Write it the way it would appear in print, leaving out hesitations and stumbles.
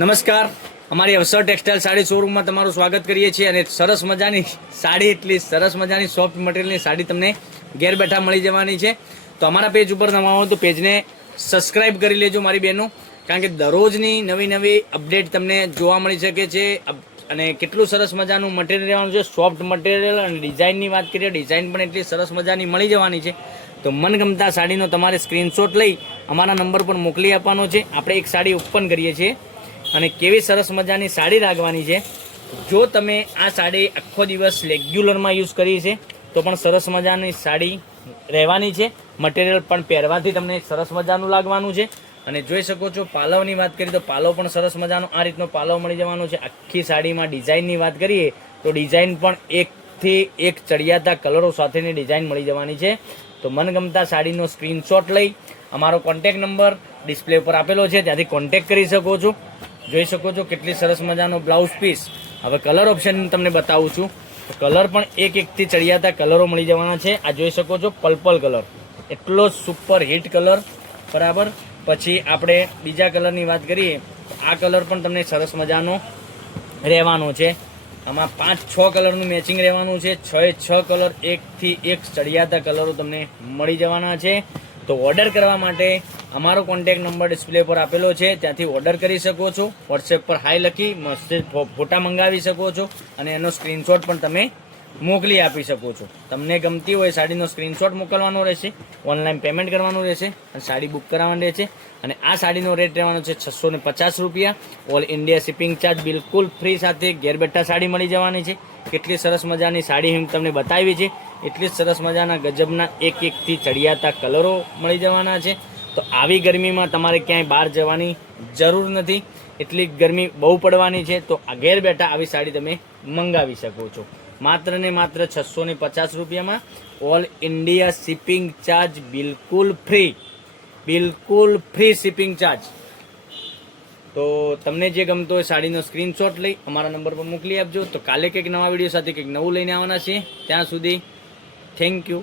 નમસ્કાર, અમારી અવસર ટેક્સટાઇલ સાડી શોરૂમમાં તમારું સ્વાગત કરીએ છીએ અને સરસ મજાની સાડી, એટલી સરસ મજાની સોફ્ટ મટીરિયલની સાડી તમને ઘેર બેઠા મળી જવાની છે. તો અમારા પેજ ઉપર નવા હો તો પેજને સબસ્ક્રાઇબ કરી લેજો મારી બહેનો, કારણ કે દરરોજની નવી નવી અપડેટ તમને જોવા મળી શકે છે. અને કેટલું સરસ મજાનું મટીરિયલ રહેવાનું છે, સોફ્ટ મટીરિયલ. અને ડિઝાઇનની વાત કરીએ, ડિઝાઇન પણ એટલી સરસ મજાની મળી જવાની છે. તો મનગમતા સાડીનો તમારે સ્ક્રીનશોટ લઈ અમારા નંબર પર મોકલી આપવાનો છે. આપણે એક સાડી ઓપન કરીએ છીએ અને કેવી સરસ મજાની સાડી લાગવાની છે. જો તમે આ સાડી આખો દિવસ રેગ્યુલરમાં યુઝ કરી છે તો પણ સરસ મજાની સાડી રહેવાની છે. મટીરિયલ પણ પહેરવાથી તમને સરસ મજાનું લાગવાનું છે. અને જોઈ શકો છો, પાલવની વાત કરીએ તો પાલવ પણ સરસ મજાનો આ રીતનો પાલવ મળી જવાનો છે. આખી સાડીમાં ડિઝાઇનની વાત કરીએ તો ડિઝાઇન પણ એકથી એક ચડિયાતા કલરો સાથેની ડિઝાઇન મળી જવાની છે. તો મનગમતા સાડીનો સ્ક્રીનશોટ લઈ અમારો કોન્ટેક નંબર ડિસ્પ્લે ઉપર આપેલો છે, ત્યાંથી કોન્ટેક કરી શકો છો. જોઈ શકો છો કેટલી સરસ મજાનો બ્લાઉઝ પીસ. હવે કલર ઓપ્શન તમને બતાવું છું. તો કલર પણ એકથી ચડિયાતા કલરો મળી જવાના છે. આ જોઈ શકો છો, પર્પલ કલર, એટલો સુપર હિટ કલર. બરાબર. પછી આપણે બીજા કલરની વાત કરીએ તો આ કલર પણ તમને સરસ મજાનો રહેવાનો છે. આમાં 5-6 કલરનું મેચિંગ રહેવાનું છે. 6 કલર એકથી એક ચડિયાતા કલરો તમને મળી જવાના છે. તો ઓર્ડર કરવા માટે અમારો કોન્ટેક નંબર ડિસ્પ્લે પર આપેલો છે, ત્યાંથી ઓર્ડર કરી શકો છો. વોટ્સએપ પર હાઈ લખી મસ્ત ફોટા મંગાવી શકો છો અને એનો સ્ક્રીનશોટ પણ તમે મોકલી આપી શકો છો. તમને ગમતી હોય સાડીનો સ્ક્રીનશોટ મોકલવાનો રહેશે, ઓનલાઈન પેમેન્ટ કરવાનું રહેશે અને સાડી બુક કરાવવાની રહેશે. અને આ સાડીનો રેટ રહેવાનો છે 650 રૂપિયા. ઓલ ઇન્ડિયા શિપિંગ ચાર્જ બિલકુલ ફ્રી સાથે ઘેર બેઠા સાડી મળી જવાની છે. કેટલી સરસ મજાની સાડી હું તમને બતાવી છે. એટલી જ સરસ મજાના ગજબના એકથી ચડિયાતા કલરો મળી જવાના છે. તો આવી ગરમીમાં તમારે ક્યાંય બહાર જવાની જરૂર નથી. એટલી ગરમી બહુ પડવાની છે. તો આ ઘેર બેઠા આવી સાડી તમે મંગાવી શકો છો. માત્ર ને માત્ર 650 રૂપિયામાં. ઓલ ઇન્ડિયા શિપિંગ ચાર્જ બિલકુલ ફ્રી શિપિંગ ચાર્જ. તો તમને જે ગમતો હોય સાડીનો સ્ક્રીનશોટ લઈ અમારા નંબર પર મોકલી આપજો. તો કાલે કંઈક નવા વિડીયો સાથે કંઈક નવું લઈને આવવાના છે. ત્યાં સુધી થેન્ક યુ.